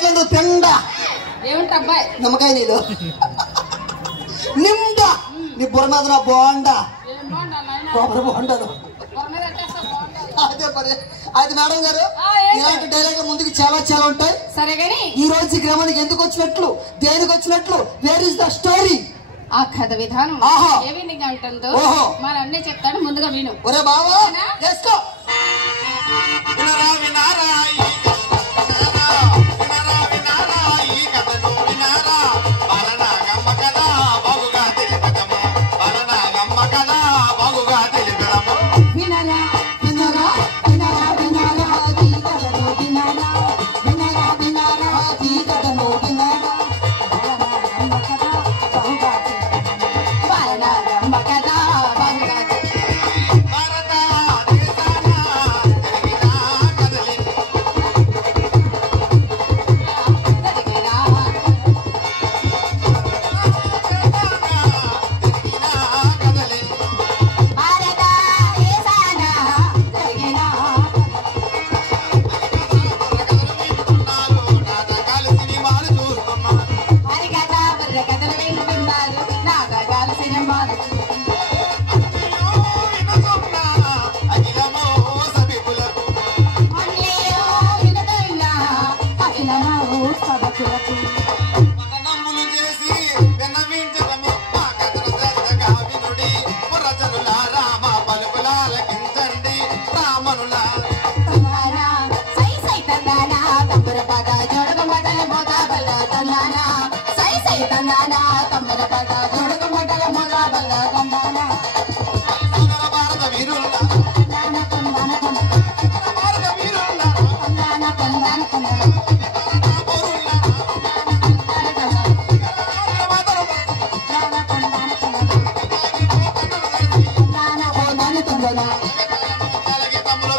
పెండ ఏమిటి అబ్బాయి నిమ్మకాయ నీళ్ళు నిండ నీ బుర్ర మీద నా బాగుండా కొబ్బరి బాగుండదు అదే పని అది మేడం గారు ఇలాంటి డైలాగ్ ముందుకు చాలా చాలా ఉంటాయి. సరే గాని ఈ రోజు ఈ గ్రామానికి ఎందుకు వచ్చినట్లు దేనికి వచ్చినట్లు వేర్ ఇస్ ద స్టోరీ ఆ కథ విధానం ఆహా. ఏ విధంగా ఉంటుందో ఓహో. మన అన్నీ చెప్తాడు ముందుగా విను. ఒరే బావా చేసుకో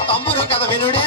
తమ్ముడు కథ వినుడే